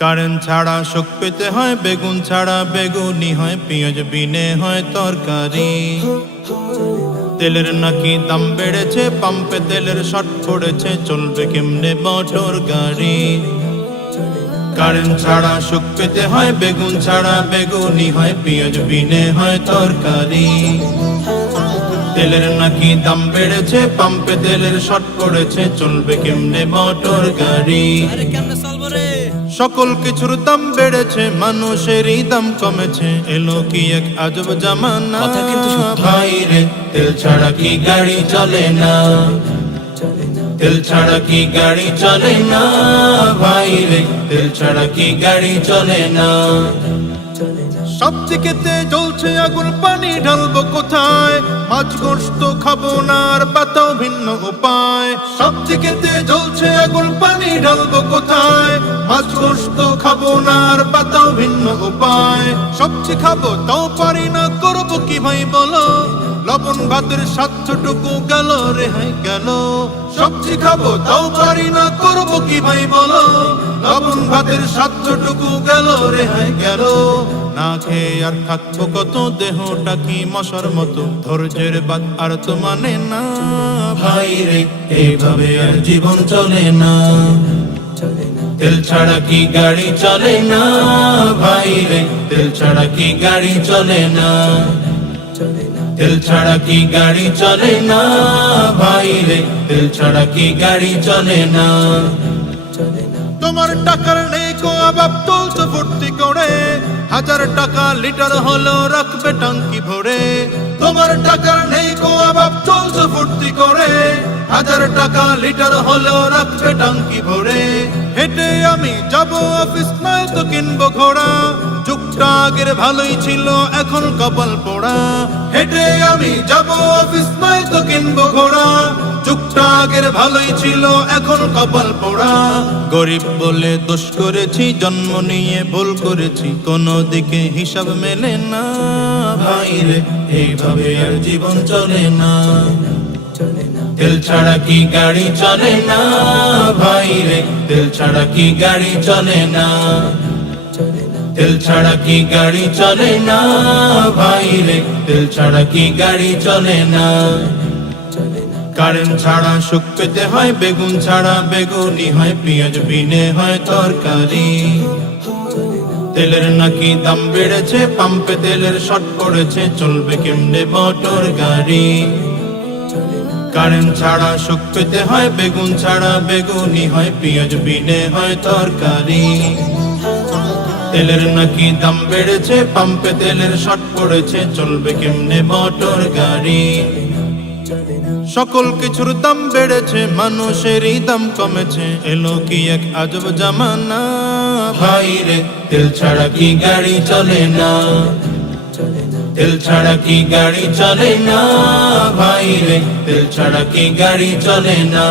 Current ছাড়া সুখ পেতে হয়, বেগুন ছাড়া বেগুনি হয়, পেঁয়াজ বিনে হয় তরকারি। তেলের নাকি দাম বেড়েছে, পাম্পে তেলের শর্ট পড়েছে, চলবে কেমনে মোটর গাড়ি। কারেন্ট ছাড়া সুখ পেতে হয়, বেগুন ছাড়া বেগুনি হয়, পেঁয়াজ বিনে হয় তরকারি। তেলের নাকি দাম বেড়েছে, পাম্পে তেলের শর্ট পড়েছে, চলবে কেমনে মোটর গাড়ি। সকল কিছুর দাম বেড়েছে, মানুষেরই দাম কমেছে, এলো কি এক আজব জামানা। ভাই রে, তেল ছাড়া কি গাড়ি চলে না, তেল ছাড়া কি গাড়ি চলে না। ভাই রে, তেল ছাড়া কি গাড়ি চলে না। সব দিকেতে জ্বলছে আগুন, পানি ঢালবো কোথায়? মাছ গোশত খাবো না আর পাতাও ভিন্ন উপায়। সব দিকেতে জ্বলছে আগুন, পানি ঢালবো কোথায়? মাছ গোশত খাবো না আর পাতাও ভিন্ন উপায়। সবজি খাবো তাও পারি না, করবো কি ভাই বলো? লবণ ভাতের স্বাদটুকু গেল রেহাই গেল। সবজি খাবো তাও পারি না, করবো কি ভাই বলো? লবণ ভাতের স্বাদটুকু গেল রেহাই গেল। না খেয়ে আর থাকবো কত, দেহটা কি মশার মতো, ধৈর্যের বাদ আর তো মানে না। ভাই রে, এইভাবে আর জীবন চলে না। তেল ছাড়া কি গাড়ি চলে না। ভাই রে, তেল ছাড়া কি গাড়ি চলে না। তেল ছাড়া কি গাড়ি চলে না। ভাই রে, তেল ছাড়া কি গাড়ি চলে না। তোমার টাকার নেই কো অভাব, তুলছো ফুর্তি করে, 1000 টাকা লিটার হলো রাখবে টাঙ্কি ভরে। তোমার টাকার নেই কো অভাব, চলছো ফুর্তি করে, 1000 টাকা লিটার হলো রাখবে টাঙ্কি ভরে। হেঁটে আমি যাবো অফিস, নয় তো কিনবো ঘোড়া, যুগটা আগের ভালোই ছিল এখন কপাল পোড়া। হেঁটে আমি যাবো অফিস, নয় তো কিনবো ঘোড়া, যুগটা আগের ভালোই ছিল এখন কপাল পোড়া। গরিব বলে দোষ করেছি, জন্ম নিয়ে ভুল করেছি, কোনো দিকে হিসাব মেলে না। ভাই রে, এইভাবে আর জীবন চলে না। তেল ছাড়া কি গাড়ি চলে না। ভাই রে, তেল ছাড়া কি গাড়ি চলে না। তেল ছাড়া কি গাড়ি চলে না। ভাই রে, তেল ছাড়া কি গাড়ি চলে না। কারেন্ট ছাড়া সুখ পেতে হয়, বেগুন ছাড়া বেগুনি হয়, পেঁয়াজ বিনে হয় তরকারি। তেলের নাকি দাম বেড়েছে, পাম্পে তেলের শর্ট পড়েছে, চলবে কেমনে মোটর গাড়ি। কারেন্ট ছাড়া সুখ পেতে হয়, বেগুন ছাড়া বেগুনি হয়, পেঁয়াজ বিনে হয় তরকারি। তেলের নাকি দাম বেড়েছে, পাম্পে তেলের শর্ট পড়েছে, চলবে কেমনে মোটর গাড়ি। সকল কিছুর দাম বেড়েছে, মানুষেরই দাম কমেছে, এলো কি এক আজব জামানা। ভাই রে, তেল ছাড়া কি গাড়ি চলে না। তেল ছাড়া কি গাড়ি চলে না। ভাই রে, তেল ছাড়া কি গাড়ি চলে না।